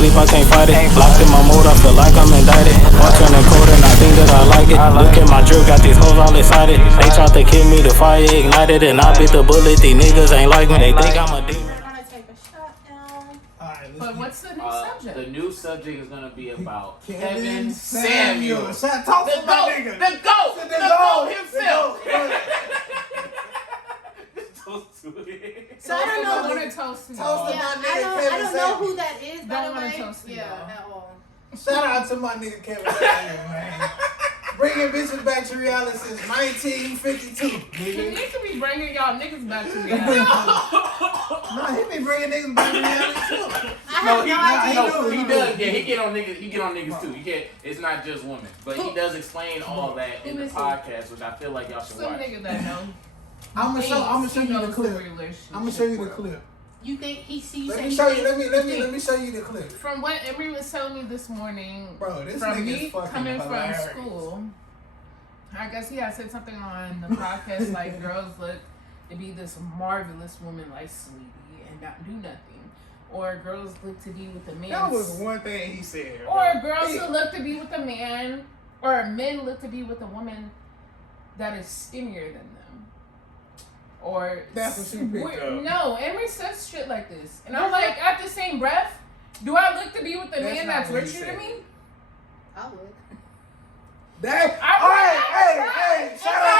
sleep, I can't fight it. Locked in my mode, I feel like I'm indicted. Watch on the code and I think that I like it. Look at my drip, got these hoes all excited. They tried to kill me, the fire ignited, and I bit the bullet. These niggas ain't like me, they think I'm a demon. We're gonna take a shot now. Alright, But what's the new subject? The new subject is gonna be about Kevin Samuel. Talk to my nigga. The GOAT himself. So I don't know. I want to toast to Toast y'all. to Yeah, my nigga I Kevin don't know Samuel. who that is, by Don't the wanna way. toast to Yeah, y'all. at all. Shout out to my nigga Kevin Samuel, man. Bringing bitches back to reality since 1952, He nigga. needs to be bringing y'all niggas back to reality. Nah, he been bringing niggas back to reality too. I have no idea. He does. Yeah, he get on niggas too. He can't. It's not just women, but he does explain all that in the podcast, which I feel like y'all should Some watch. nigga that know. I'm gonna show you the knows clip. relationship I'm gonna show you the well. clip. You think he sees? Let me show you. Let me show you the clip. From what Emery was telling me this morning, Bro, this from nigga's me fucking coming hilarious. from school, I guess he had said something on the podcast like girls look to be this marvelous woman like Sweetie and not do nothing, or girls look to be with a man. That was one thing he said. Or girls who look to be with a man, or men look to be with a woman that is skinnier than them. Or That's what she picked up. No, Emery says shit like this, and I'm like, at the same breath, do I look to be with a man that's not what he richer said. than me? I would. That. Hey, shout out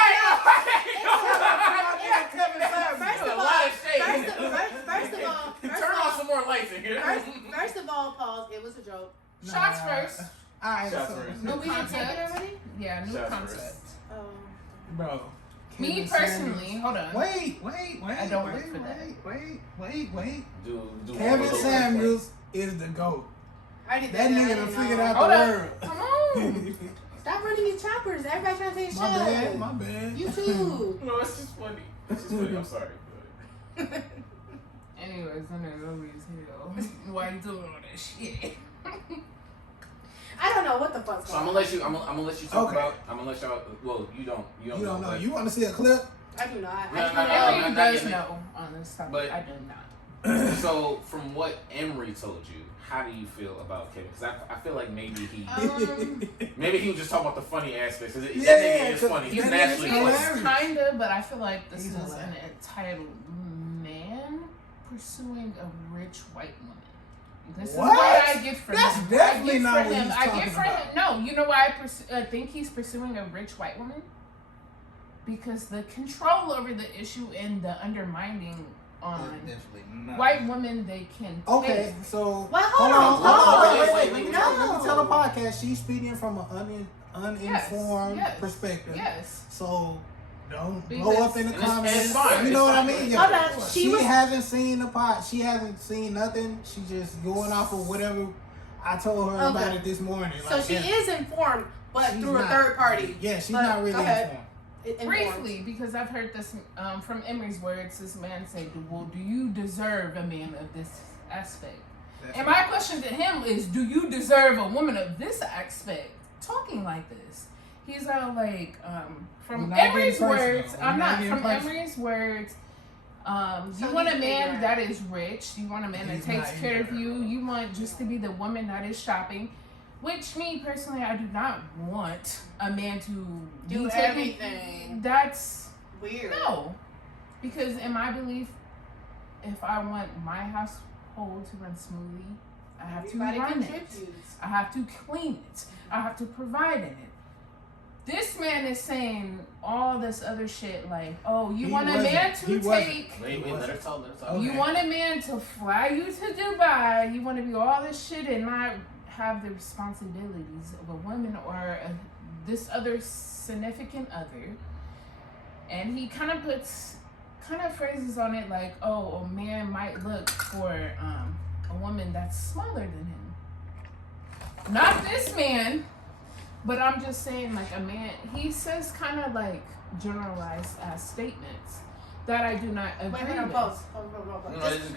to Kevin Samuel. First of all, Turn on some more lights in here. first of all, pause. It was a joke. Shots first. Alright, Shots so, first. New We didn't take it concept. already. Yeah, new Shots concept. first. bro. Me Kevin personally, Samuels. hold on. Wait. I don't look for that. Wait. Do Kevin Samuels is the GOAT. I did That nigga done figured out the Hold up. word. Come on. Stop running your choppers. Everybody trying to take a My shot. bad, my bad. You too. No, it's just funny. It's just funny. I'm sorry. Anyways, I know always hell. Why you doing all that shit? I don't know what the fuck's So I'm going gonna on. let you. I'm gonna let you talk Okay. about. I'm gonna let y'all. Well, you don't. You You don't know. but- You want to see a clip? I do not. No, I no, can't- no. Emery not does yet. know on this topic. But- I do not. So, from what Emery told you, how do you feel about Kevin? Because I feel like maybe he was just talking about the funny aspects. That nigga is funny. He's that naturally nigga's funny. hilarious. Kinda, but I feel like this He's is hilarious. an entitled man pursuing a rich white woman. This What? is what I get from That's him. definitely I get not for what him. he's I get talking for about. him. No, you know why I think he's pursuing a rich white woman? Because the control over the issue and the undermining on white women they can Okay, take. so Well, hold on. Wait. Let me No. tell the podcast. She's speaking from an uninformed Yes. perspective. Yes. So don't Because- blow up in the and it's comments. fine, You know it's what I fine. mean? Hold on. She She was. hasn't seen the pot. She hasn't seen nothing. She just going off of whatever I told her about Okay. it this morning. So Like, she yeah, is informed, but she's through a not. third party. Yeah, she's But not really go ahead. informed. Informed. Briefly, because I've heard this from Emery's words, this man said, well, do you deserve a man of this aspect? And my question to him is, do you deserve a woman of this aspect talking like this? He's all like, from We're not getting Emery's personal. words, We're I'm not not, getting from personal. Emery's words, So you want a he's man ignorant. that is rich, you want a man that He's takes not care of ignorant. you, you want just to be the woman that is shopping. Which me personally, I do not want a man to Do be taking. everything. That's Weird. no, because in my belief, if I want my household to run smoothly, I have Everybody to run it. contributes. I have to clean it. I have to provide in it. This man is saying all this other shit like, oh, you He want a wasn't. man He to wasn't. take. Wait, let her talk. Okay. You want a man to fly you to Dubai. You want to do all this shit and not have the responsibilities of a woman or this other significant other. And he kind of phrases on it like, oh, a man might look for a woman that's smaller than him. Not this man, but I'm just saying like a man, he says kind of like generalized statements that I do not agree Wait, no, with. pause.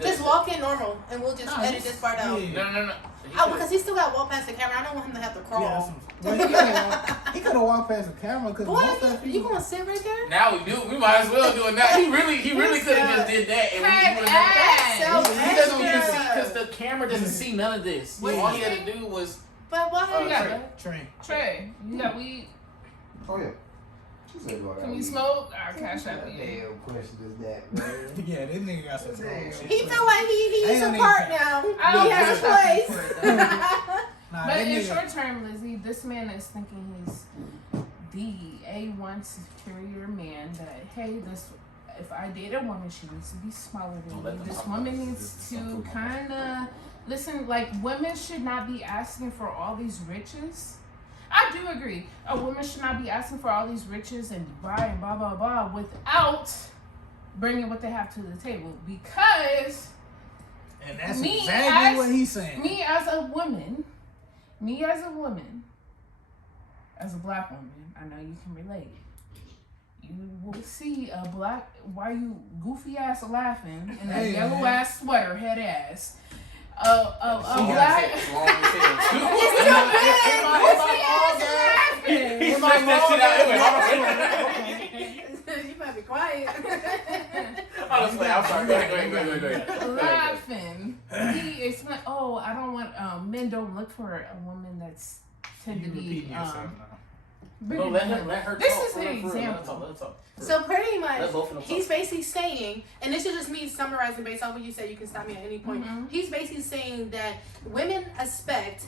Just walk in normal, and we'll just edit this part out. No. Oh, because he still got to walk past the camera. I don't want him to have to crawl. Yeah, he could have walked past the camera because Boy, you gonna sit right there? Now we do. We might as well do it now. He really could have just did that, and we would have. He doesn't even see because the camera doesn't see none of this. Wait, All he had to do was. But why? Trey, you got weed? Oh yeah. She said, well, Can we smoke? I'll cash out What the damn question is that, man? Yeah, this nigga got some He feel like he's a part now. He has a place. But in short term, Lizzy, this man is thinking he's the A1 superior man. That hey, if I date a woman, she needs to be smaller than me. This woman needs to kind of listen. Like women should not be asking for all these riches. I do agree. A woman should not be asking for all these riches and Dubai and blah, blah, blah without bringing what they have to the table. Because and that's exactly what he's saying. Me as a woman, as a black woman, I know you can relate. You will see a black, why you goofy ass laughing in that yellow ass sweater, head ass. A black. You might be quiet. Honestly, I'm sorry. Go ahead. Laughing. He explained, oh, I don't want, men don't look for a woman that's tend to be, no, let her this talk. is an example. Let her talk. So pretty much, Let both of them he's talk. basically saying, and this is just me summarizing based on what you said. You can stop me at any point. He's basically saying that women expect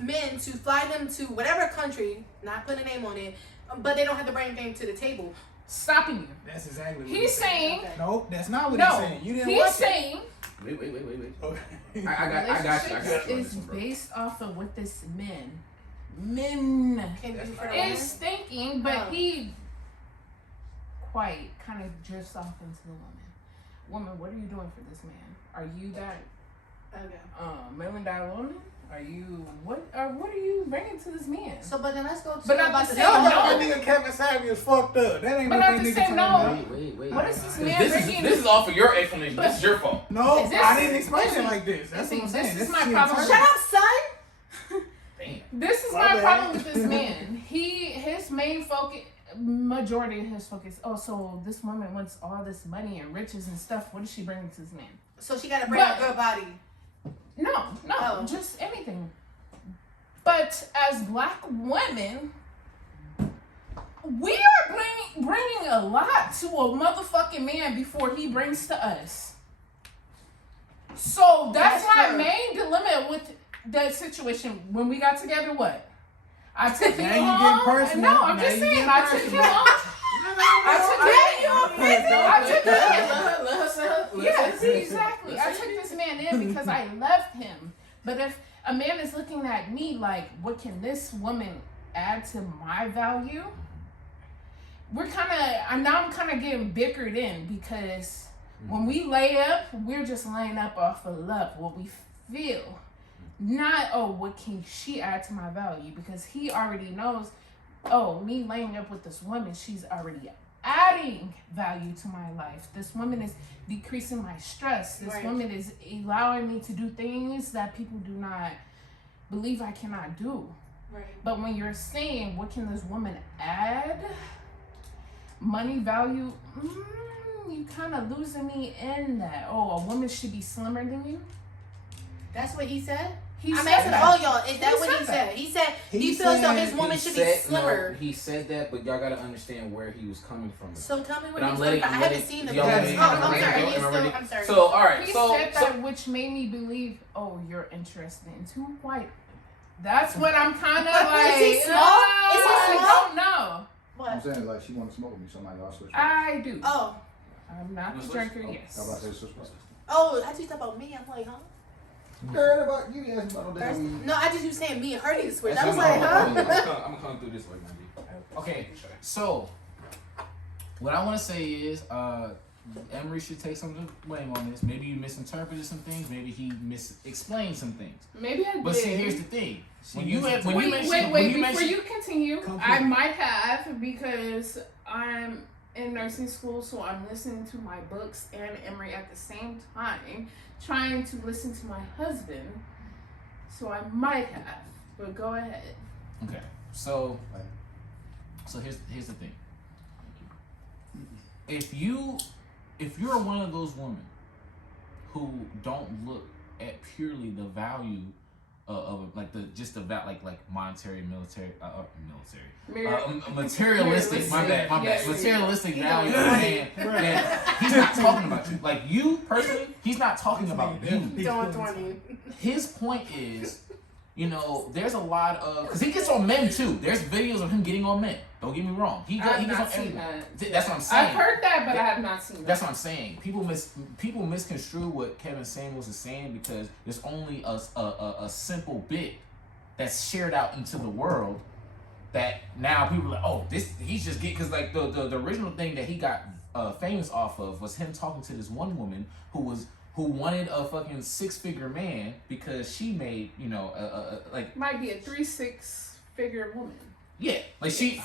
men to fly them to whatever country, not put a name on it, but they don't have to bring anything to the table. Stopping you. That's exactly what he's saying. Okay. No, that's not what he's saying. You didn't watch saying. Wait. Okay. I got you. Is based off of what this men is thinking, but he quite kind of drifts off into the woman. Woman, what are you doing for this man? Are you that $1 million woman? Are you what are you bringing to this man? So, but then let's go to But not about the the same. That nigga Kevin Samuel is fucked up. That ain't But what not they the niggas same. talking about. Wait. What is this man bringing? This is all for your explanation. This is your fault. No, Is this- I didn't explain listen, it like this. That's what I'm saying. this is my shit problem. internal. Shut up, son. Damn. This is My my bad. problem with this man. His main focus, majority of his focus. Oh, so this woman wants all this money and riches and stuff. What is she bringing to this man? So she got to bring a good body. No, just anything. But as black women, we are bringing a lot to a motherfucking man before he brings to us. So that's my true. main dilemma with that situation. When we got together, what? I took him Now you home. get personal. No, I'm Now just you saying. get I took him home. I took him. Yes, exactly. I took this man in because I loved him. But if a man is looking at me like, what can this woman add to my value? I'm kind of getting bickered in because when we lay up, we're just laying up off of love, what we feel. Not, oh, what can she add to my value? Because he already knows, oh, me laying up with this woman, she's already adding value to my life. This woman is decreasing my stress. This woman is allowing me to do things that people do not believe I cannot do. Right. But when you're saying, what can this woman add? Money value, you kind of losing me in that. Oh, a woman should be slimmer than you? That's what he said? He I'm said asking that. all y'all, is that He what said he that. said? He said he He feels though said- his woman should be slimmer. He said that, but y'all gotta understand where he was coming from. So tell me what But he's I'm letting. I haven't seen the y'all video. ready? Oh, I'm sorry. Am I He's still, ready? I'm sorry. So all right. He So said that, which made me believe, oh, you're interested in two white. That's what I'm kind of like. Is he small? Is he I small? don't know. I'm What? saying like she want to smoke with me, somebody else switch. I do. Oh. I'm not the drinker, yes. How about that switch? Oh, I just thought about me. I'm like, huh? Heard about you? Asked about no First, damn. no, I just was saying me and her need to switch. I That's was what like, I'm huh? gonna come through this way, maybe. Okay, so what I want to say is, EmErY should take some blame on this. Maybe you misinterpreted some things. Maybe he explained some things. Maybe I But did. see, here's the thing. When She you misinterpreted. when you Wait, mention before when you mention you continue, Come I through. might have because in nursing school, so I'm listening to my books and EmErY at the same time, trying to listen to my husband. So I might have, but go ahead. Okay, so here's the thing. If you're one of those women who don't look at purely the value of like like monetary, materialistic. My bad. Yes, materialistic value of a man. Then he's not talking about you. Like you personally, he's not talking about you. His point is, you know, there's a lot of because he gets on men too. There's videos of him getting on men. Don't get me wrong. He gets on everyone. That's what I'm saying. I've heard that, but I have not seen that. That's what I'm saying. People misconstrue what Kevin Samuels is saying because there's only a simple bit that's shared out into the world that now people are like, oh, he's just getting because like the original thing that he got famous off of was him talking to this one woman who wanted a fucking 6-figure man because she made, you know, like might be a 3-6-figure woman. Yeah, like she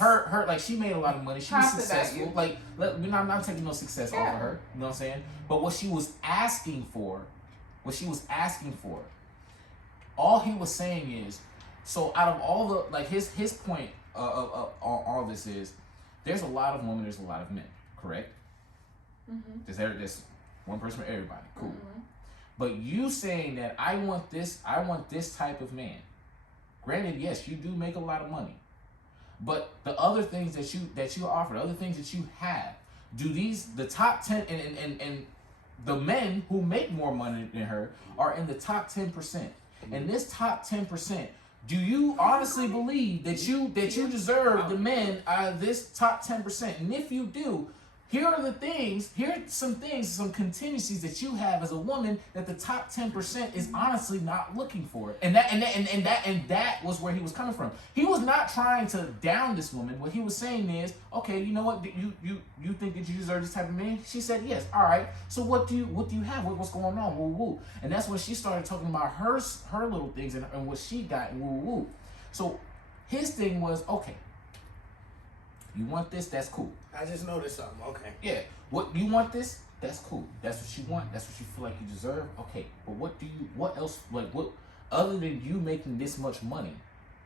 made a lot of money. She was successful. Like, I'm not taking no success off of her. You know what I'm saying? But what she was asking for, all he was saying is, so out of all the like his point of all this is, there's a lot of women, there's a lot of men, correct? Mm-hmm. There's one person for everybody, cool. Mm-hmm. But you saying that I want this type of man. Granted, yes, you do make a lot of money. But the other things that you offer, the other things that you have, the top 10 and the men who make more money than her are in the top 10%. And this top 10%, do you honestly believe that you deserve the men out of this top 10%? And if you do, here are some contingencies that you have as a woman that the top 10% is honestly not looking for. And that was where he was coming from. He was not trying to down this woman. What he was saying is, okay, you know what? You think that you deserve this type of man? She said yes. All right. So what do you have? What's going on? Woo woo. And that's when she started talking about her little things and what she got and woo woo. So his thing was, okay, you want this? That's cool. I just noticed something. Okay. Yeah. What you want this? That's cool. That's what you want. That's what you feel like you deserve. Okay. But what else? Like what? Other than you making this much money,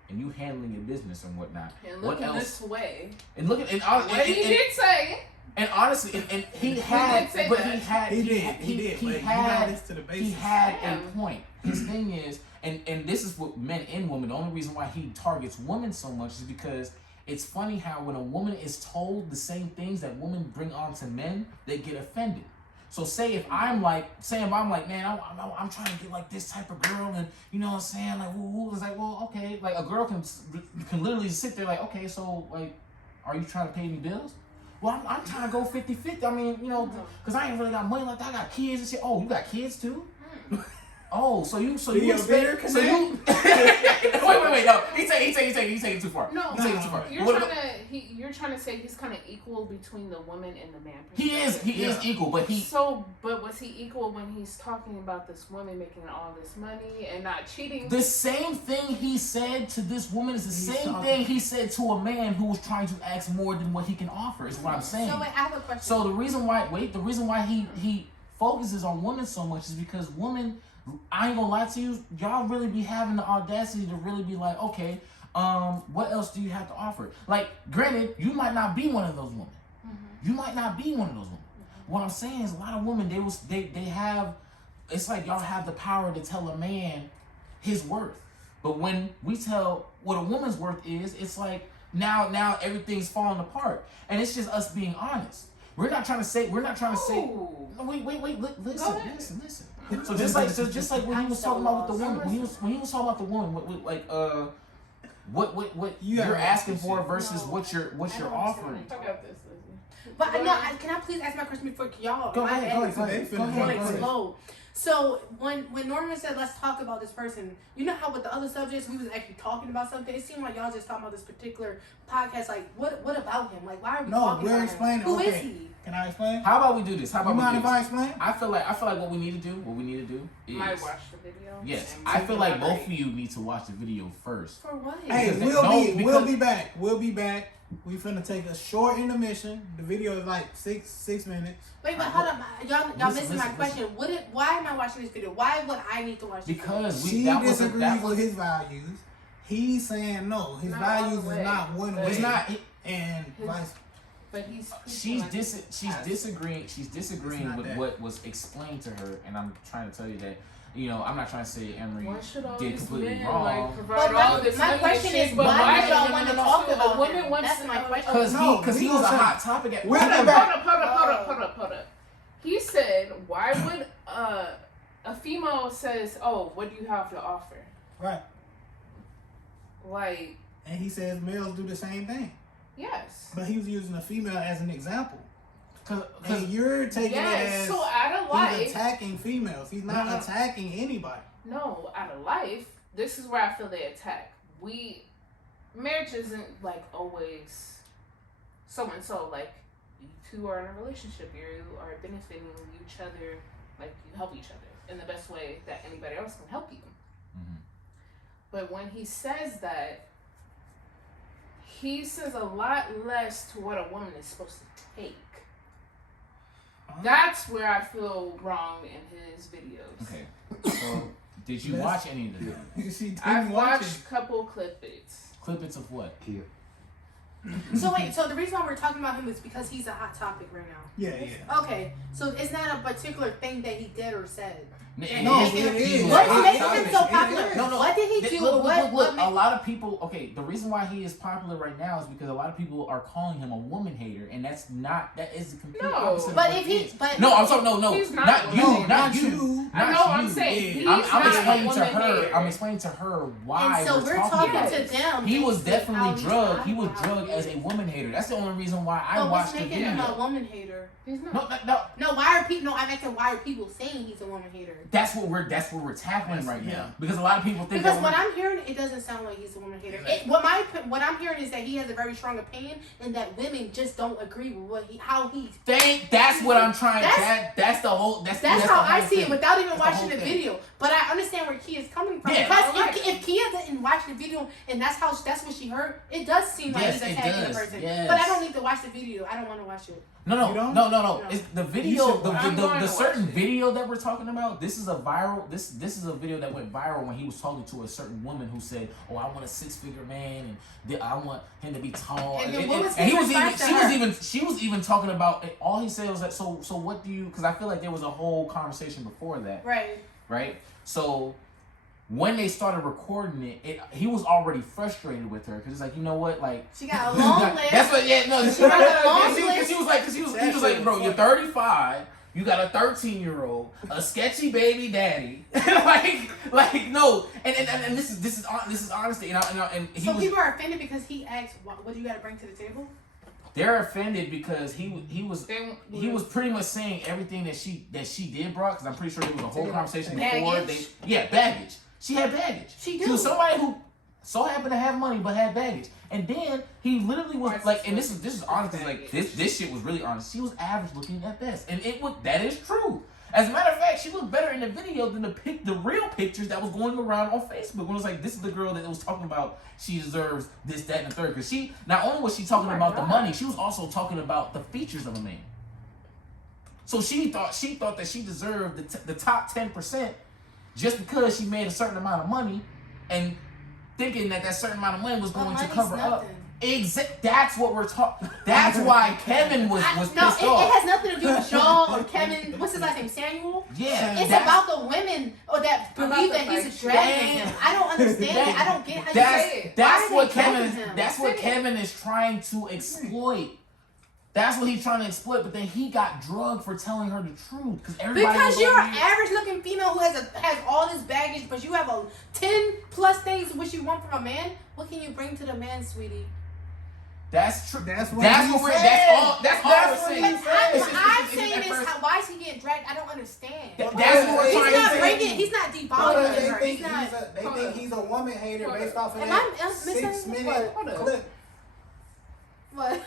and you handling your business and whatnot. And looking this way. And looking and what he did say. And honestly, and he had a point. His thing is, and this is what men and women. The only reason why he targets women so much is because. It's funny how when a woman is told the same things that women bring on to men, they get offended. So say if I'm like, man, I'm trying to get like this type of girl, and you know what I'm saying, like, woo, it's like, well, okay, like a girl can literally sit there like, okay, so like, are you trying to pay me bills? Well, I'm trying to go 50-50. I mean, you know, because I ain't really got money like that. I got kids and shit. Oh, you got kids too? Oh, so you expect so you wait, no. He's taking too far. No, you're trying to say he's kind of equal between the woman and the man. He is equal, but but was he equal when he's talking about this woman making all this money and not cheating? The same thing he said to this woman is the same thing he said to a man who was trying to ask more than what he can offer. Is what I'm saying. So wait, I have a question. So the reason why he focuses on women so much is because women. I ain't gonna lie to you, y'all really be having the audacity to really be like, okay, what else do you have to offer? Like, granted, you might not be one of those women. Mm-hmm. You might not be one of those women. Mm-hmm. What I'm saying is a lot of women, they have, it's like y'all have the power to tell a man his worth. But when we tell what a woman's worth is, it's like now everything's falling apart. And it's just us being honest. We're not trying to say, wait, listen. So just like when he was talking about with the woman, when he was talking about the woman, what you're asking for versus what you're offering. But can I please ask my question before y'all? Go ahead. So when Norman said let's talk about this person, you know how with the other subjects we was actually talking about something. It seemed like y'all just talking about this particular podcast. Like what about him? Like why are we talking about him? Who is he? Can I explain? How about we do this? How about You we mind do if this? I explain? I feel like what we need to do is Might watch the video. yes. and I feel like both elaborate. of you need to watch the video first. For what? Hey, Because we'll be back. We'll be back. We finna take a short intermission. The video is like six minutes. Wait, but hold on, y'all missing my listen. question. Why am I watching this video? Why would I need to watch this video? Because She that disagrees was with his values. He's saying no. His Not values all the is way. not one way. it's not. And vice. But he's She's like, disagreeing. She's disagreeing not with that. what was explained to her, and I'm trying to tell you that I'm not trying to say Why EmErY should all did these completely men wrong. like provide But all this my money question and shit, is, but why do y'all no, want no, to no, talk no, about a woman him? wants That's to my know- question. Because No, he we was a gonna hot topic at We're Hold Bring up, it back. hold up. He said, why would a female says, oh, what do you have to offer? Right. Like, And he says males do the same thing. yes. But he was using a female as an example. because And you're taking it Yes, as so out of life, he's attacking females. He's not No. attacking anybody. no, out of life, this is where I feel they attack. Marriage isn't like always so and so. Like, you two are in a relationship, you are benefiting each other, like you help each other in the best way that anybody else can help you. Mhm. But when he says that, he says a lot less to what a woman is supposed to take. That's where I feel wrong in his videos. okay. So did you watch any of the videos? She didn't I've watch watched a couple clippets. Clippets of what? Kill. So wait, so the reason why we're talking about him is because he's a hot topic right now. Yeah. Okay, so it's not a particular thing that he did or said. No, It is. What's It making is. him so It popular? is. No. What did he do? Look, What a lot of people. Okay, the reason why he is popular right now is because a lot of people are calling him a woman hater, and that's not. That is the complete No, opposite. But of if what he he, is. but No, I'm talking. No, He's not not a you, woman not hater. you. I know not what I'm you. saying. He's I'm not explaining a to woman her. hater. I'm explaining to her why and so we're talking about to this. them. He was basically how definitely he's drugged. He not was how drugged he as a is. woman hater. That's the only reason why I But what's watched the making him a video. woman hater? He's not. No. No, why are people? No, I'm asking why are people saying he's a woman hater? That's what we're tackling right Yeah. now because a lot of people think Because that what we're- I'm hearing, it doesn't sound like he's a woman hater. What I'm hearing is that he has a very strong opinion, and that women just don't agree with how he. That's what I'm trying. That's- That's the whole. That's That's the how whole I see it thing. without even That's the watching whole the thing. video. But I understand where Kia's coming from. Yeah. Because Alright. if Kia didn't watch the video and that's what she heard, it does seem like Yes, he's it attacking the does. person. Yes. But I don't need to watch the video. I don't want to watch it. No. You don't? No. It's the video. should The, watch the, it. the, I'm the going to certain watch it. video that we're talking about. This is a viral. This is a video that went viral when he was talking to a certain woman who said, "Oh, I want a 6-figure man, and I want him to be tall." And then what was and he his was even. response to her? She was even talking about. All he said was that. So what do you? Because I feel like there was a whole conversation before that. Right. Right? So when they started recording it, he was already frustrated with her because it's like, you know what, like She got a long list. that's what. Yeah, no. She got a long because he was like, bro, you're 35. You got a 13-year-old, a sketchy baby daddy, like no, and this is honesty, and he So was. people are offended because he asked, "What do you got to bring to the table?" They're offended because he was pretty much saying everything that she did, bro. Because I'm pretty sure there was a whole conversation before Baggage? baggage. She had baggage. She was do. somebody who so happened to have money but had baggage. And then he literally was Price like, is and this is honestly like this shit was really honest. She was average looking at best, and that is true. As a matter of fact, she looked better in the video than the real pictures that was going around on Facebook. When it was like, this is the girl that was talking about she deserves this, that, and the third. Because she, not only was she talking about the money, she was also talking about the features of a man. So she thought that she deserved the top 10% just because she made a certain amount of money, and thinking that certain amount of money was going to money's cover up. nothing. That's what we're talking. That's why Kevin was No, pissed it off. has nothing to do with Joel or Kevin. What's his last name? Samuel. Yeah, It's that's- about the women that believe that he's a dragon. I don't understand it. I don't get how you say it. That's Why what are they Kevin. dragging him? That's what Kevin is trying to exploit. That's what he's trying to exploit. But then he got drugged for telling her the truth because everybody. Because was you're over an here- average looking female who has all this baggage, but you have 10 plus things which you want from a man. What can you bring to the man, sweetie? That's true. That's what That's he what we're. said. That's all That's we're what saying. he said. It's What just- I'm it's saying at is, first- why is he getting dragged? I don't understand. That's what we're He's trying not to bringing. say. He's not They devaluing her. think He's not. they think he's a woman hater based off of Am that I missing 6-minute what? clip. What?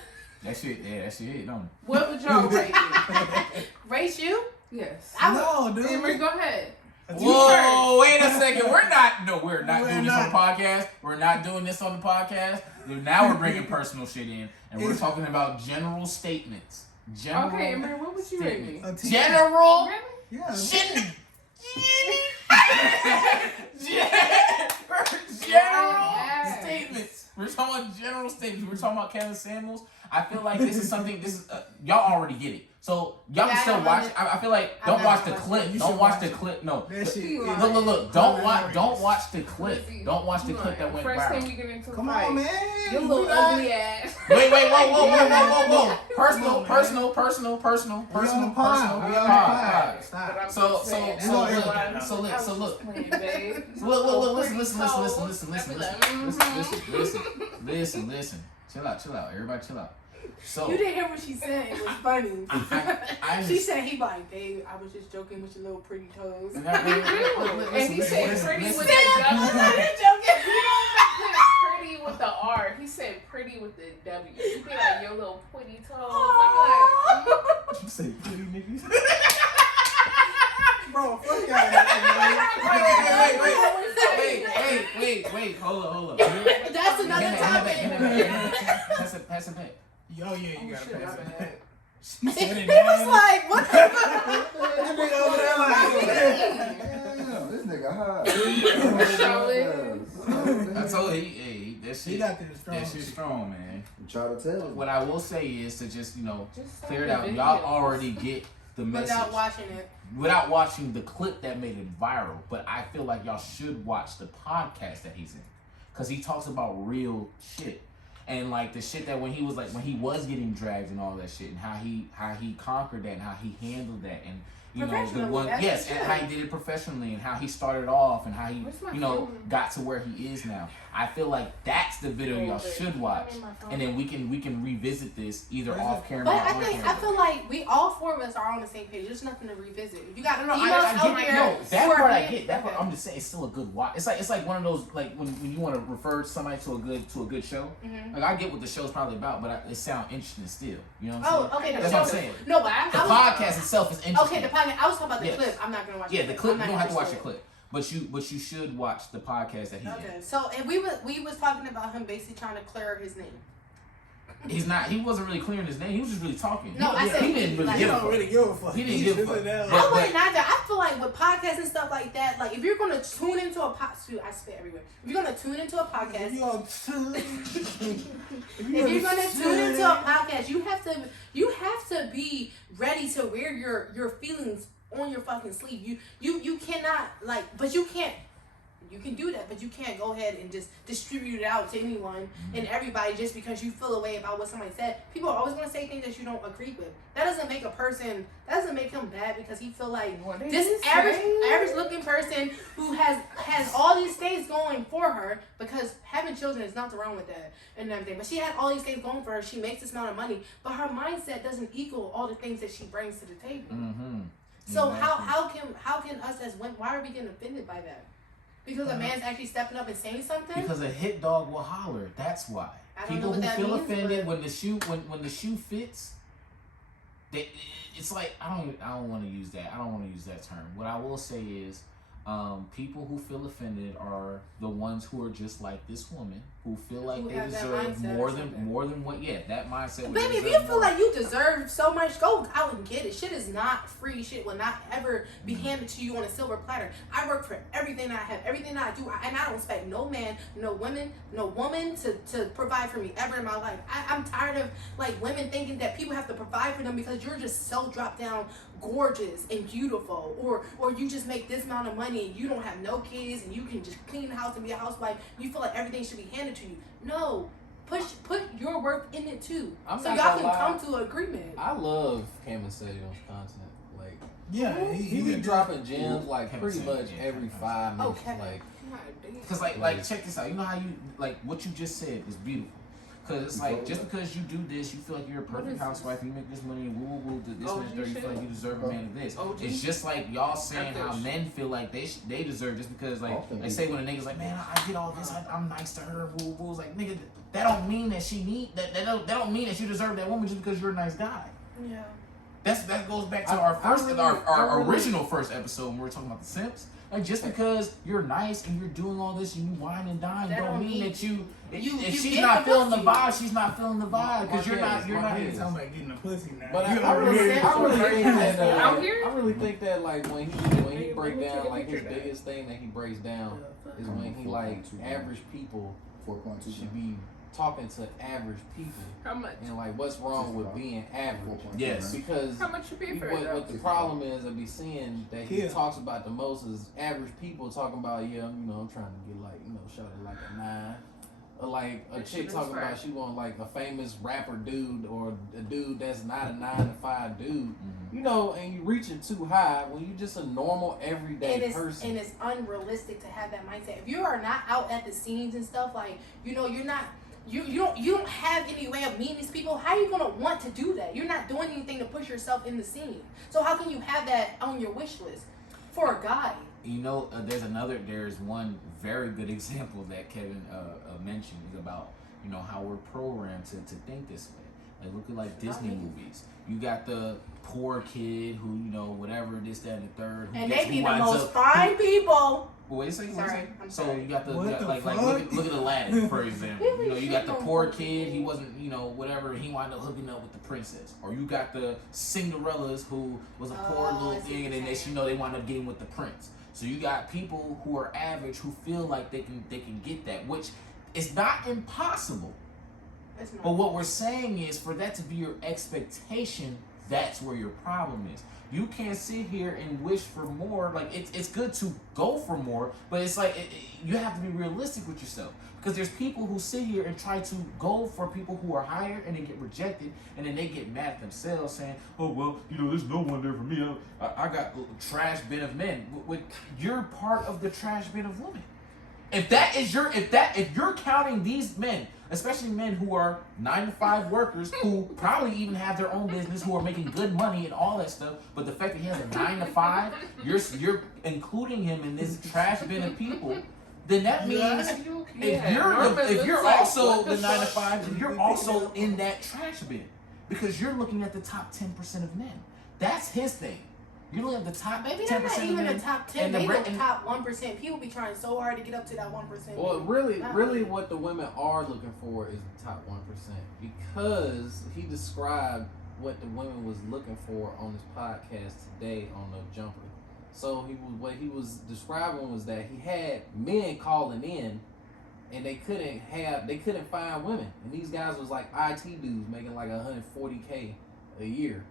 That shit hit, don't it? What would y'all rate me? Race you? Yes. No, dude. Emery, go ahead. Whoa, wait a second. We're not doing this on the podcast. We're not doing this on the podcast. Now we're bringing personal shit in, and we're talking about general statements. Okay, Emery, what would you rate me? General. Really? Yeah. General statements. We're talking about general statements. We're talking about Kevin Samuels. I feel like this is something. Y'all already get it. So y'all can still watch. I feel like don't watch the clip. Don't watch the clip. No. Look. Don't watch the clip. Don't watch the clip that went viral. First thing we get into the Come fight. on, man. Your little ugly ass. Wait, whoa. Personal. Stop. So look. Listen. Chill out. Everybody chill out. So You didn't hear what she said. It was funny. I She said he like, babe, I was just joking with your little pretty toes. And he said pretty with the I'm W. not joking. You don't put pretty with the R. He said pretty with the W. You be like your little pretty toes. I'm like, You say pretty niggas? Bro, fuck y'all. Wait. Hold up. That's another topic. Pass it back. Yo, yeah, you gotta shit, pass my it. bad. She said it. He was like, what the fuck? That nigga over there like, Damn, this nigga high. I told you, that shit. he got this strong. That shit strong, man. I'm trying to tell you. What I will say is to just Just clear it stop out. the Y'all videos. already get the message Without watching it. without watching the clip that made it viral. But I feel like y'all should watch the podcast that he's in, because he talks about real shit. And like the shit that when he was getting dragged and all that shit, and how he conquered that, and how he handled that, and Professionally, that's and good. how he did it professionally, and how he started off, and how he Where's my phone? got to where he is now. I feel like that's the video y'all should watch, I'm in my phone. and then we can revisit this either Where's off it? camera But or I on think camera. I feel like we all four of us are on the same page. There's nothing to revisit. You got emails I out get here. no, that who are part I being- get. That part okay. I'm just saying it's still a good watch. It's like one of those like when you want to refer somebody to a good show. Mhm. Like I get what the show's probably about, but it sounds interesting still. You know what I'm saying? Oh, okay. The That's show. what I'm saying. No, but The I was, podcast itself is interesting. Okay, the podcast. I was talking about the Yes. clip. I'm not gonna watch. Yeah, the clip. I'm You not don't have to watch the interested. clip, but you should watch the podcast that he's Okay, so and we was talking about him basically trying to clear his name. in. He wasn't really clearing his name. He was just really talking. No, I said he didn't really like- give He a don't fuck. really give a fuck. He didn't give a fuck. I wouldn't either. I feel like with podcasts and stuff like that, like if you're gonna tune into a podcast, I spit everywhere. If you're gonna tune into a podcast, if you're gonna tune into a podcast, you have to be ready to wear your feelings on your fucking sleeve. You cannot but you can't. You can do that, but you can't go ahead and just distribute it out to anyone and everybody just because you feel a way about what somebody said. People are always going to say things that you don't agree with. That doesn't make that doesn't make him bad because he feel like What did this he average looking person who has all these things going for her, because having children is not wrong with that and everything. But she had all these things going for her. She makes this amount of money, but her mindset doesn't equal all the things that she brings to the table. Mm-hmm. So how can us as women, why are we getting offended by that? Because a man's actually stepping up and saying something? Because a hit dog will holler. That's why. I don't People know who what that feel means, offended but- when the shoe fits, it's like I don't want to use that. I don't want to use that term. What I will say is, people who feel offended are the ones who are just like this woman, who feel like Who they have that deserve mindset more or than something. what. Yeah, that mindset. where Baby, they if you deserve feel more. like you deserve so much, go out and get it. Shit is not free. Shit will not ever be handed to you on a silver platter. I work for everything that I have, everything that I do, and I don't expect no man, no woman to provide for me ever in my life. I'm tired of like women thinking that people have to provide for them because you're just so dropped down gorgeous and beautiful, or you just make this amount of money and you don't have no kids and you can just clean the house and be a housewife. You feel like everything should be handed to you. No. Put your work in it too, I'm so not y'all gonna can lie. come to an agreement. I love Cameron Stadium's content. Like, Yeah, he be dropping gems like Cameron pretty Stadium, much yeah. every 5 minutes. Okay. Like, Because like check this out. You know how you like what you just said is beautiful. Cause it's like just because you do this, you feel like you're a perfect housewife. You make this money, woo woo woo, this and that. You feel like you deserve a man of this. It's just like y'all saying how men feel like they deserve this because like they say when a nigga's like, man, I get all this, I'm nice to her, woo woo. It's like nigga, that don't mean that she need that don't mean that you deserve that woman just because you're a nice guy. Yeah. That goes back to our original first episode when we were talking about the simps. Like just because you're nice and you're doing all this and you wine and dine, don't mean that if she's not feeling the vibe, she's not feeling the vibe because you're not. It sounds like getting a pussy now. But I really think that like when he break down like his biggest thing that he breaks down is when he like average people should be talking to average people. How much? And like what's wrong with being average? Yes. Because how much you pay for it? What the problem is, I be seeing that he talks about the most is average people talking about I'm trying to get like shot at like a 9. Or like a chick talking about she want like a famous rapper dude or a dude that's not a 9 to 5 dude, and you reaching too high when you just a normal everyday person. And it's unrealistic to have that mindset. If you are not out at the scenes and stuff, like you're not. You don't have any way of meeting these people. How are you gonna want to do that? You're not doing anything to push yourself in the scene. So how can you have that on your wish list for a guy? There's one very good example that Kevin mentioned about how we're programmed to think this way. Like look at like Disney movies. You got the poor kid who whatever this that and the third. And they be the most fine people. Wait a second. I'm so sorry. you got look at Aladdin for example. You got the poor kid. He wasn't whatever. He wound up hooking up with the princess. Or you got the Cinderellas who was a poor little thing, and then they wound up getting with the prince. So you got people who are average who feel like they can get that, which is not impossible. But what we're saying is for that to be your expectation, that's where your problem is. You can't sit here and wish for more. Like it's good to go for more, but it's like you have to be realistic with yourself because there's people who sit here and try to go for people who are higher and they get rejected and then they get mad at themselves saying, "Oh well, there's no one there for me. I got trash bin of men." You're part of the trash bin of women. If you're counting these men, especially men who are 9 to 5 workers who probably even have their own business, who are making good money and all that stuff, but the fact that he has a 9 to 5, you're including him in this trash bin of people, then that means if you're also the 9 to 5, you're also in that trash bin because you're looking at the top 10% of men. That's his thing. You're looking at the top 10% maybe they're not even the top 10. Maybe the top 1%. People be trying so hard to get up to that 1%. Well, really, what the women are looking for is the top 1% because he described what the women was looking for on his podcast today on the Jumper. So what he was describing was that he had men calling in, and they couldn't find women, and these guys was like IT dudes making like $140K a year.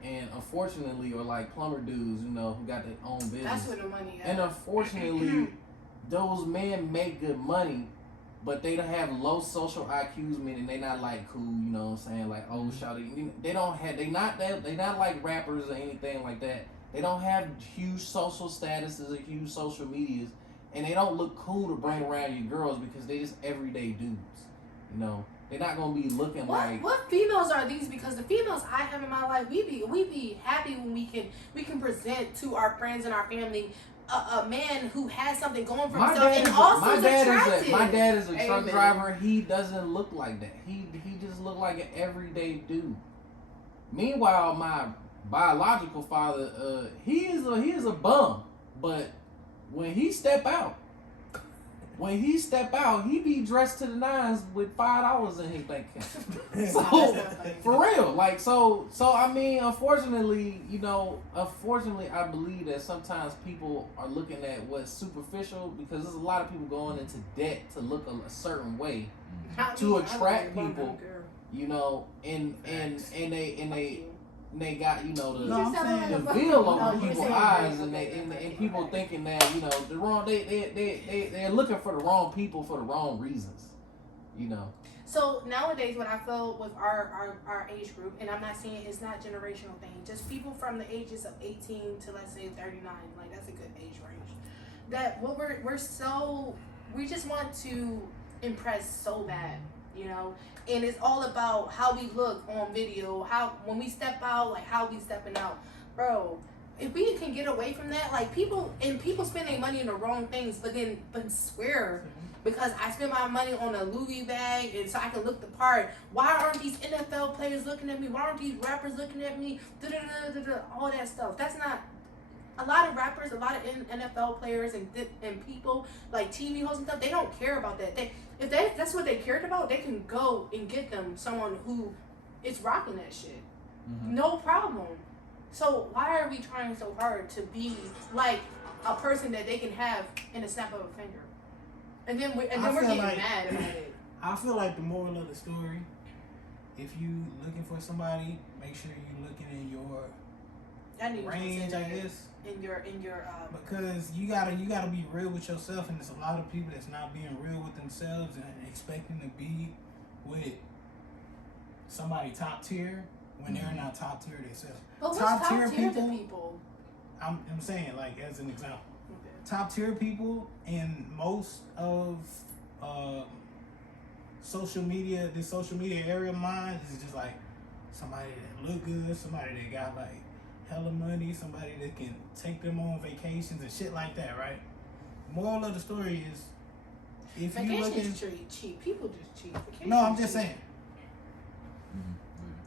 And unfortunately, or like plumber dudes, who got their own business. That's where the money is. And unfortunately, those men make good money, but they don't have low social IQs, meaning they not like cool, like, oh, shawty. They not like rappers or anything like that. They don't have huge social statuses or huge social medias, and they don't look cool to bring around your girls because they just everyday dudes, They're not gonna be looking like. What females are these? Because the females I have in my life, we be happy when we can present to our friends and our family a man who has something going for himself and also is attractive. My dad is a truck driver. He doesn't look like that. He just look like an everyday dude. Meanwhile, my biological father, he is a bum, but when he step out, he be dressed to the nines with $5 in his bank account. So for real, like so I mean, unfortunately, I believe that sometimes people are looking at what's superficial because there's a lot of people going into debt to look a certain way to attract people, and they got the veil over people's eyes, and people thinking that the wrong they're looking for the wrong people for the wrong reasons, So nowadays, what I feel with our age group, and I'm not saying it's not generational thing, just people from the ages of 18 to let's say 39, like that's a good age range. That what we just want to impress so bad. you know. And it's all about how we look on video, how when we step out, like how we stepping out, bro. If we can get away from that, like people spend their money on the wrong things, but swear because I spend my money on a Louis bag and so I can look the part. Why aren't these NFL players looking at me? Why aren't these rappers looking at me? All that stuff. That's not. A lot of rappers, a lot of NFL players and people like TV hosts and stuff. They don't care about that. If that's what they cared about, they can go and get them someone who is rocking that shit. Mm-hmm. No problem. So why are we trying so hard to be like a person that they can have in a snap of a finger? And then we're getting mad about it. I feel like the moral of the story, if you looking for somebody, make sure you looking in your range, I guess. In your because you gotta be real with yourself, and there's a lot of people that's not being real with themselves and expecting to be with somebody top tier when they're not top tier themselves. But what's top tier people? I'm saying, like, as an example, top tier people in most of social media, the social media area of mine is just like somebody that look good, somebody that got like hella money, somebody that can take them on vacations and shit like that, right? Moral of the story is, if you looking cheap, people just cheap. No, I'm just saying.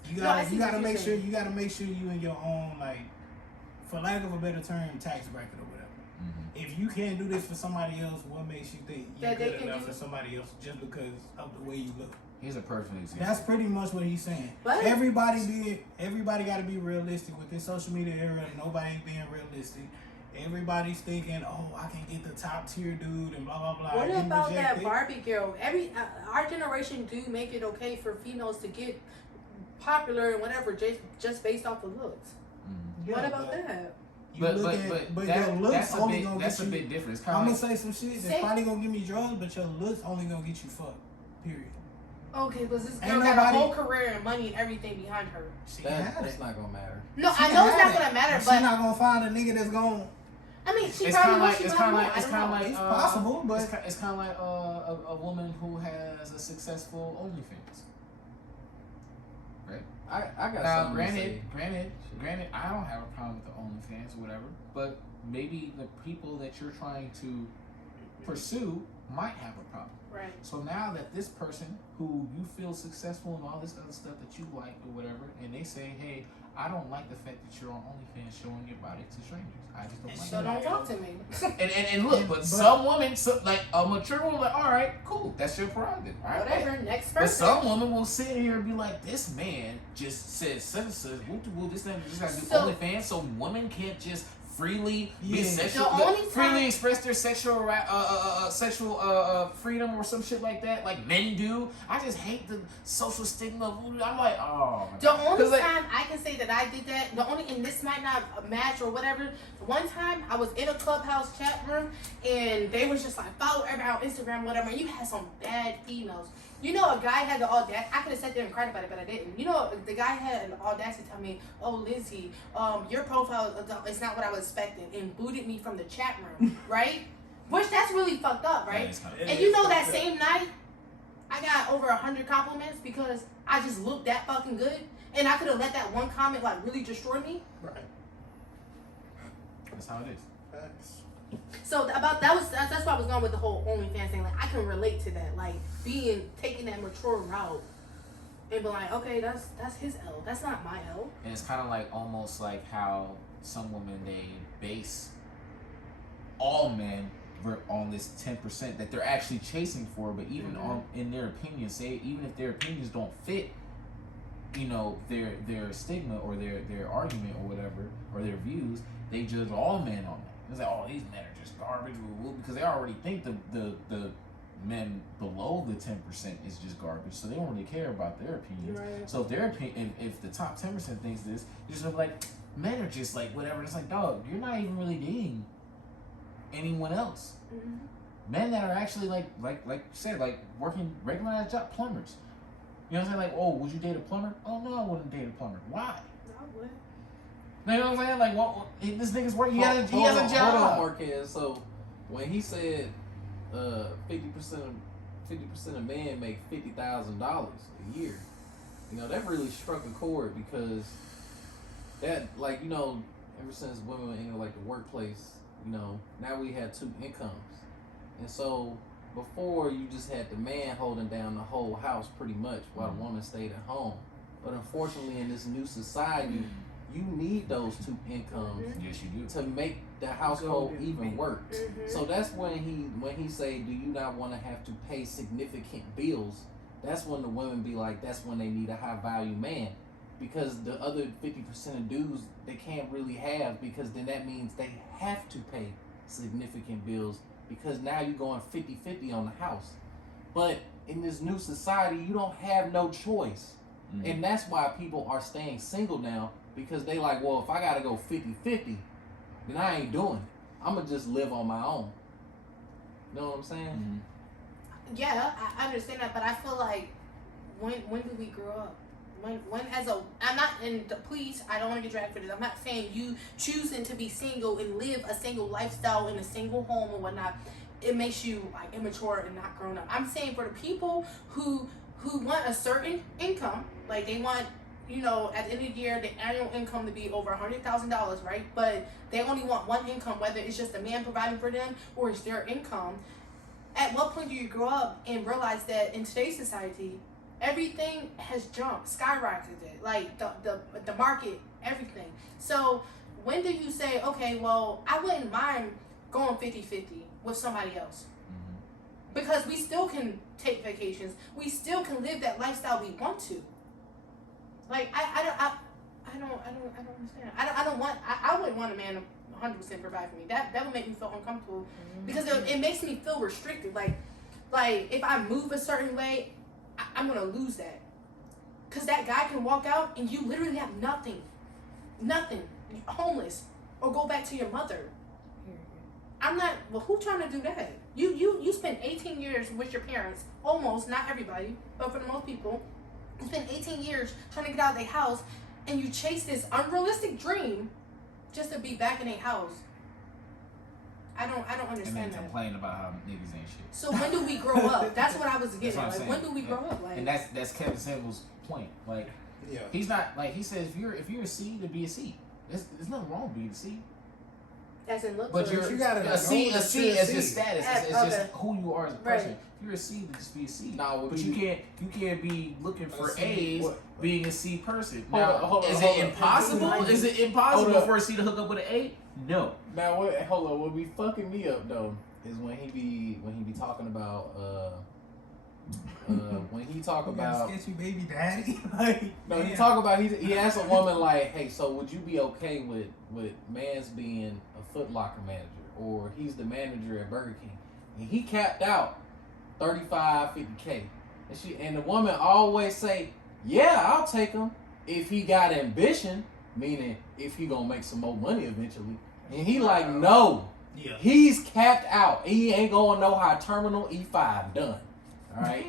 You gotta make sure you in your own, like, for lack of a better term, tax bracket or whatever. Mm-hmm. If you can't do this for somebody else, what makes you think you're good enough for somebody else just because of the way you look? Here's a perfect example. That's pretty much what he's saying. What? Everybody got to be realistic with this social media era. Nobody's being realistic. Everybody's thinking, oh, I can get the top tier dude and blah blah blah. What about that Barbie girl? Our generation do make it okay for females to get popular and whatever just based off of looks. Mm-hmm. What about that? But your looks only gonna that's get a you. bit different. I'm gonna say some shit that's probably gonna give me drugs, but your looks only gonna get you fucked. Period. Okay, but this girl got a whole career and money and everything behind her. That's not gonna matter. No, I know it's not gonna matter, but she's not gonna find a nigga that's gonna. I mean, she it's probably kind of like it's possible, but it's kind of like a woman who has a successful OnlyFans, right? I got now, granted, I don't have a problem with the OnlyFans or whatever, but maybe the people that you're trying to pursue might have a problem. Right. So now that this person who you feel successful and all this other stuff that you like or whatever, and they say, hey, I don't like the fact that you're on OnlyFans showing your body to strangers. I just don't like so that. don't talk to me. and look, but some women, like a mature woman, like, all right, cool, that's your prerogative. All right, whatever, next person. But some women will sit here and be like, this man just says such and such, this man just got to do OnlyFans, so women can't just freely be sexual, freely express their sexual freedom or some shit like that, like men do. I just hate the social stigma of voodoo. I'm like, oh. The only time I can say that I did that, and this might not match or whatever. One time I was in a Clubhouse chat room and they was just like, follow everybody on Instagram, whatever. And you had some bad females. You know, a guy had the audacity. I could have sat there and cried about it, but I didn't. You know, the guy had an audacity to tell me, "Oh, Lizzy, your profile is not what I was expecting," and booted me from the chat room, right? Which that's really fucked up, right? And you know, that same night, I got over 100 compliments because I just looked that fucking good, and I could have let that one comment like really destroy me. Right. That's how it is. Facts. So that's why I was going with the whole OnlyFans thing. Like, I can relate to that, like taking that mature route and be like, okay, that's his L. That's not my L. And it's kind of like almost like how some women, they base all men on this 10% that they're actually chasing for, but even in their opinion, even if their opinions don't fit, you know, their stigma or their argument or whatever, or their views, they judge all men on that. It's like, oh, these men are just garbage, because they already think the men below the 10% is just garbage, so they don't really care about their opinions. Right. So if their opinion, if the top 10% thinks this, you're just like, men are just like whatever. It's like, dog, you're not even really dating anyone else. Mm-hmm. Men that are actually like you said, like working regular job, plumbers. You know what I'm saying? Like, oh, would you date a plumber? Oh no, I wouldn't date a plumber. Why? I would. You know what I'm saying? Like, what? This nigga's working. He has a job. Hold on, Marquez. So when he said 50% of 50% of men make $50,000 a year. You know, that really struck a chord because that, like, you know, ever since women went into like the workplace, you know, now we have two incomes. And so before you just had the man holding down the whole house pretty much while the woman stayed at home. But unfortunately in this new society, you need those two incomes Yes, you do. to make the household even work. So that's when he say, do you not want to have to pay significant bills? That's when the women be like, that's when they need a high value man. Because the other 50% of dudes, they can't really have, because then that means they have to pay significant bills, because now you're going 50-50 on the house. But in this new society, you don't have no choice. And that's why people are staying single now, because they like, well, if I gotta go 50-50, then I ain't doing it. I'm gonna just live on my own. You know what I'm saying? Yeah, I understand that, but I feel like when do we grow up? When as a, I'm not, and please, I don't want to get dragged for this. I'm not saying you choosing to be single and live a single lifestyle in a single home or whatnot, it makes you like immature and not grown up. I'm saying for the people who want a certain income, like they want, you know, at the end of the year, the annual income to be over $100,000, right? But they only want one income, whether it's just a man providing for them or it's their income. At what point do you grow up and realize that in today's society, everything has jumped, skyrocketed, like the market, everything. So when do you say, okay, well, I wouldn't mind going 50-50 with somebody else? Because we still can take vacations. We still can live that lifestyle we want to. Like, I don't understand. I wouldn't want a man to 100% provide for me. That would make me feel uncomfortable because it makes me feel restricted. Like if I move a certain way, I'm gonna lose that. Cause that guy can walk out and you literally have nothing, homeless, or go back to your mother. I'm not. Well, who trying to do that? You spent 18 years with your parents, almost, not everybody, but for the most people, you spent 18 years trying to get out of their house, and you chase this unrealistic dream just to be back in a house. I don't understand and then that. complain about how niggas ain't shit. So when do we grow up? That's what I was getting That's at. what Like, I'm saying. when do we grow up? Like, And that's Kevin Samuel's point. Like, he's not like, he says if you're a C, then be a C. There's nothing wrong with being a C. as in looks, But or you're you gotta a C know as that just status. It's okay. just who you are as a person. Right. If you're a C, then just be a C. No, But you can't be looking for C, A's what? being a C person. Hold Now, on, hold on, is hold it on. impossible? Is it impossible Hold for a C to hook up with an A? No. Now hold on, what be fucking me up though is when he be talking about when he talk about sketchy baby daddy. Like, no, he talk about he asked a woman like, hey, so would you be okay with man's being a Foot Locker manager, or he's the manager at Burger King, and he capped out 35, 50K, and the woman always say, yeah, I'll take him if he got ambition, meaning if he gonna make some more money eventually, and he like, no. Yeah. He's capped out. He ain't gonna know how Terminal E5 done. All right.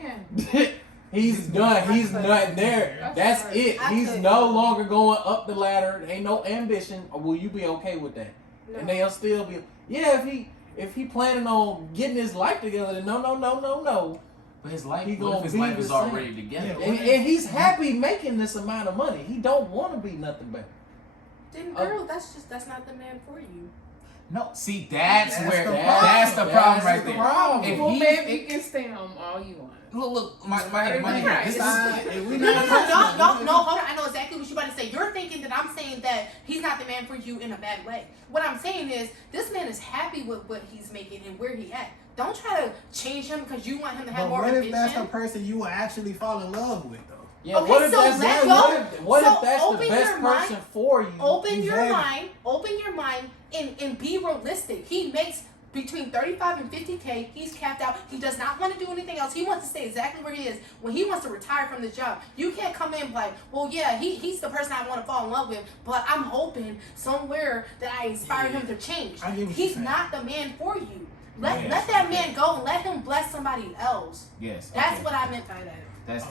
He's done. He's not there. That's it. He's no longer going up the ladder. Ain't no ambition. Or will you be okay with that? No. And they'll still be. Yeah, if he planning on getting his life together, then no. But his life, He what if gonna his be life the is same. already together? Yeah. And he's happy making this amount of money. He don't want to be nothing better. then girl, that's not the man for you. No, see, that's That's where the that's the problem right the there. problem. If Well, he- baby, you can stay home all you want. Look, my Right. this is If we No, not hold on. I know exactly what you're about to say. You're thinking that I'm saying that he's not the man for you in a bad way. What I'm saying is, this man is happy with what he's making and where he at. Don't try to change him because you want him to have But more what if ambition. that's the person you will actually fall in love with, though? Yeah, Okay, what if so that's let that? go. What So if that's the open best your mind. person for you? Open your Exactly. mind, and be realistic. He makes between 35 and 50K. He's capped out. He does not want to do anything else. He wants to stay exactly where he is. When he wants to retire from this job, you can't come in like, well, yeah, he's the person I want to fall in love with, but I'm hoping somewhere that I inspire him to change. I get what He's you're saying. not the man for you. Let Yes, that okay. man go and let him bless somebody else. yes. That's okay. what I meant by that. That's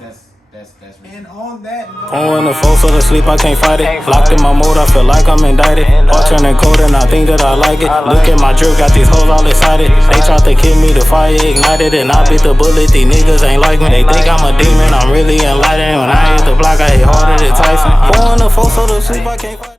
That's And on that note, Pouring the four, so to sleep, I can't fight it. Locked in my mode, I feel like I'm indicted. All turning cold and I think that I like it. Look at my drip, got these hoes all excited. They tried to kill me, the fire ignited, and I bit the bullet. These niggas ain't like me. They think I'm a demon, I'm really enlightened. When I hit the block, I hit harder than Tyson. Pouring the four, so to sleep, I can't fight it.